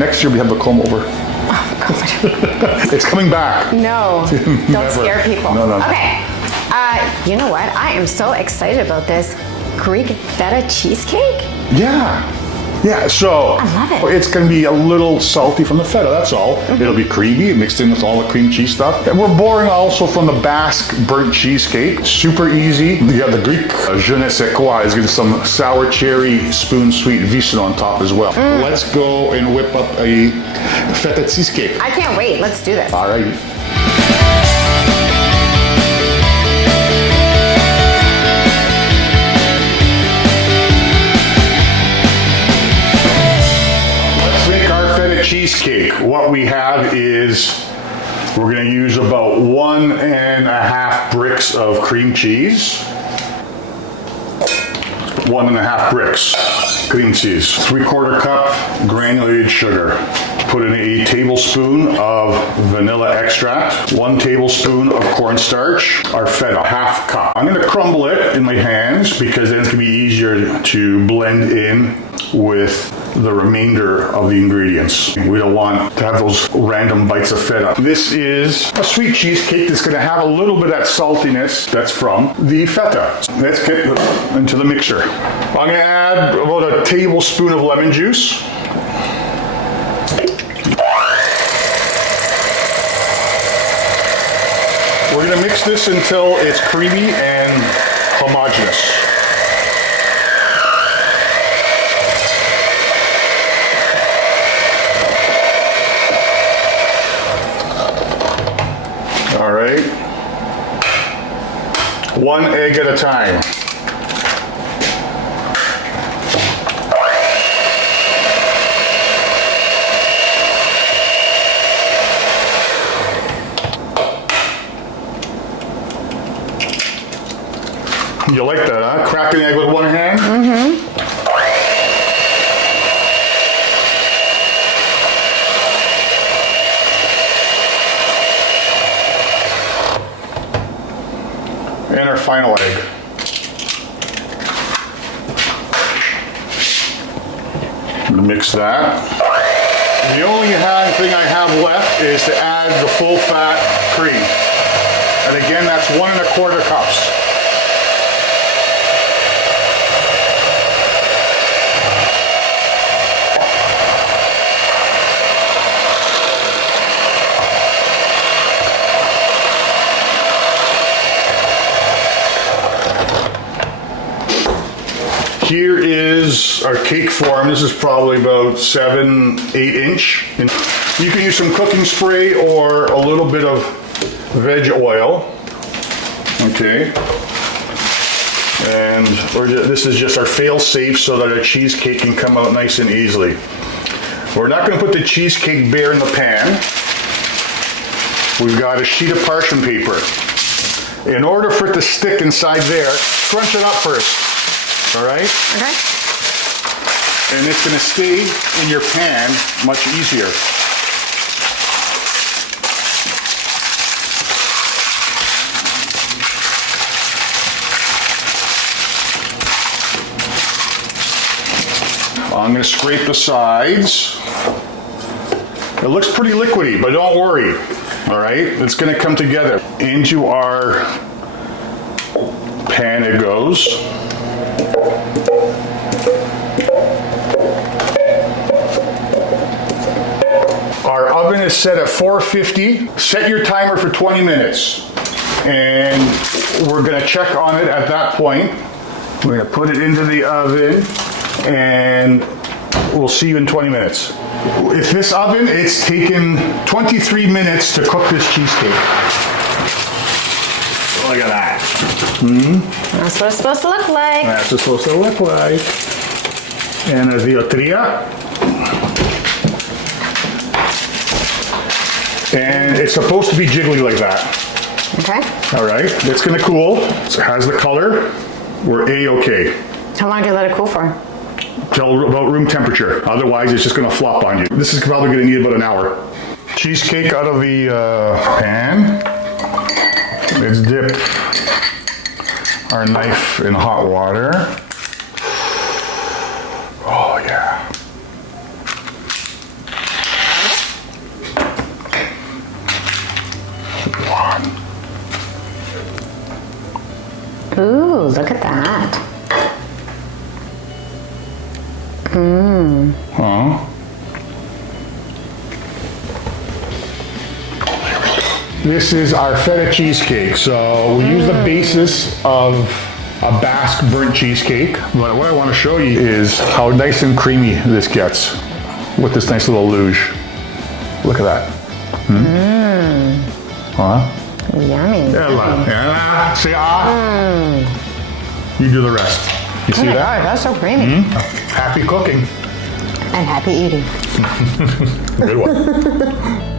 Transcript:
next year we have the comb over. Oh, God. It's coming back. No, don't scare people. No. Okay, you know what? I am so excited about this Greek Feta Cheesecake. Yeah, so I love it. It's going to be a little salty from the feta, that's all. It'll be creamy, mixed in with all the cream cheese stuff. And we're borrowing also from the Basque burnt cheesecake. Super easy. You got the Greek je ne sais quoi is getting some sour cherry spoon sweet Vissino on top as well. Let's go and whip up a feta cheesecake. I can't wait. Let's do this. All right. Cheesecake. What we have is we're going to use about 1.5 bricks of cream cheese. 1.5 bricks cream cheese. 3/4 cup granulated sugar. Put in a tablespoon of vanilla extract, 1 tablespoon of cornstarch, our feta, 1/2 cup. I'm going to crumble it in my hands because then it's going to be easier to blend in with the remainder of the ingredients. We don't want to have those random bites of feta. This is a sweet cheesecake that's going to have a little bit of that saltiness that's from the feta. Let's get into the mixture. I'm going to add about a tablespoon of lemon juice. We're going to mix this until it's creamy and homogeneous. All right. 1 egg at a time. You like that, huh? Crack an egg with one hand? Mm-hmm. And our final egg. I'm gonna mix that. The only thing I have left is to add the full fat cream. And again, that's 1.25 cups. Here is our cake form. This is probably about 7-8 inch. And you can use some cooking spray or a little bit of veg oil. Okay. And this is just our fail safe so that our cheesecake can come out nice and easily. We're not going to put the cheesecake bare in the pan. We've got a sheet of parchment paper. In order for it to stick inside there, crunch it up first. All right? Okay. And it's going to stay in your pan much easier. I'm going to scrape the sides. It looks pretty liquidy, but don't worry. All right? It's going to come together. Into our pan it goes. Our oven is set at 450. Set your timer for 20 minutes. And we're gonna check on it at that point. We're gonna put it into the oven and we'll see you in 20 minutes. If this oven, it's taken 23 minutes to cook this cheesecake. Look at that. That's what it's supposed to look like. That's what it's supposed to look like. And a diotria. And it's supposed to be jiggly like that. Okay. All right, it's gonna cool. So it has the color. We're A-okay. How long do you let it cool for? Till about room temperature. Otherwise, it's just gonna flop on you. This is probably gonna need about an hour. Cheesecake out of the pan. Let's dip our knife in hot water. Oh yeah. Ooh, look at that. Huh? This is our feta cheesecake. So we use the basis of a Basque burnt cheesecake. But what I want to show you is how nice and creamy this gets with this nice little luge. Look at that. Huh? Yummy. Yeah, say ah. You do the rest. You see Oh my that? God, that's so creamy. Happy cooking. And happy eating. Good one.